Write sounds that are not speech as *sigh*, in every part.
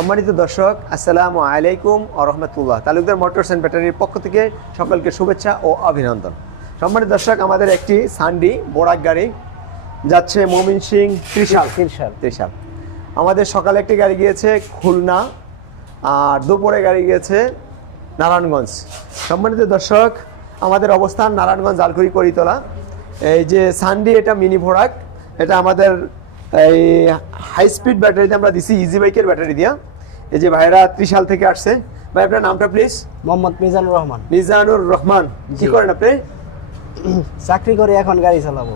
সম্মানিত দর্শক আসসালামু আলাইকুম রহমতুল্লাহ। তালুকদার মোটরস অ্যান্ড ব্যাটারির পক্ষ থেকে সকলকে শুভেচ্ছা ও অভিনন্দন। সম্মানিত দর্শক আমাদের একটি সান্ডি বোরাক গাড়ি যাচ্ছে মমিন সিং ত্রিশাল। ত্রিশাল। ত্রিশাল। আমাদের সকালে একটি গাড়ি গিয়েছে খুলনা আর দুপুরে গাড়ি গিয়েছে নারায়ণগঞ্জ। সম্মানিত দর্শক আমাদের অবস্থান নারায়ণগঞ্জ আলকুড়ি করিতলা। এই যে সান্ডি এটা মিনি ভোরাক এটা আমাদের এই হাই স্পিড ব্যাটারিতে আমরা দিছি ইজি বাইকের ব্যাটারি দিয়া। এই যে ভাইরা ত্রিশাল থেকে আসছে। ভাই আপনার নামটা প্লিজ মোহাম্মদ মিজানুর রহমান। মিজানুর রহমান। কি করেন আপনি? *clears throat* চাকরি করে এখন গাড়ি চালাবো।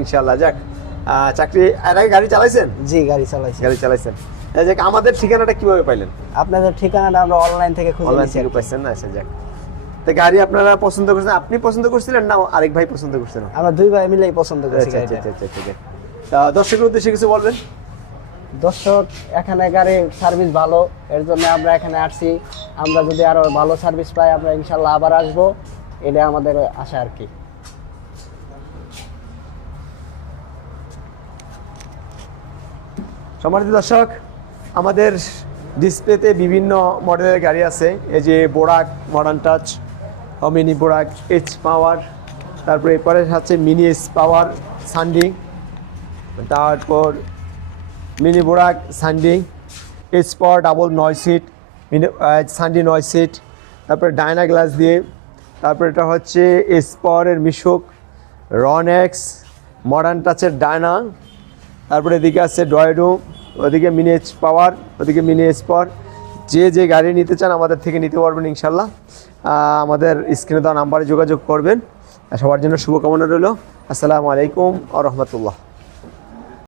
ইনশাল্লাহ যাক। চাকরি এর আগে গাড়ি চালাইছেন? জি গাড়ি চালাইছি। গাড়ি চালাইছেন। যাক আমাদের ঠিকানাটা কীভাবে পাইলেন? আপনাদের ঠিকানাটা আমরা অনলাইন থেকে খুঁজে অনলাইন থেকে পাইছেন না আচ্ছা যাক। তো গাড়ি আপনারা পছন্দ করছেন? আপনি পছন্দ করছিলেন না আরেক ভাই পছন্দ করছিলেন আমরা দুই ভাই মিলেই পছন্দ করছি আচ্ছা আচ্ছা আচ্ছা আচ্ছা আছে তা দর্শকের উদ্দেশ্যে কিছু বলবেন? দর্শক, এখানে গাড়ির সার্ভিস ভালো, এর জন্য আমরা এখানে আসছি। আমরা যদি আরও ভালো সার্ভিস পাই, আমরা ইনশাল্লাহ আবার আসব। এটা আমাদের আশা আর কি। সম্মানিত দর্শক, আমাদের ডিসপ্লেতে বিভিন্ন মডেলের গাড়ি আছে। এই যে Borak modern touch mini Borak H power তারপরে এরপরে হচ্ছে মিনি এস পাওয়ার সানডি তারপর মিনি বোরাক, সানডি পাওয়ার ডাবল নয় সিট, মিনি সানডি নয় সিট, তারপরে ডায়না গ্লাস দিয়ে, তারপরে এটা হচ্ছে এস পাওয়ারের মিশুক, রনেক্স, মডার্ন টাচের ডায়না, তারপরে এদিকে আছে ডয়েডো, ওদিকে মিনি এইচ পাওয়ার, ওদিকে মিনি পাওয়ার যে যে গাড়ি নিতে চান আমাদের থেকে নিতে পারবেন ইনশাল্লাহ। আমাদের স্ক্রিনে দেওয়া নাম্বারে যোগাযোগ করবেন। সবার জন্য শুভকামনা রইল। আসসালামু আলাইকুম আ রহমতুল্লাহ।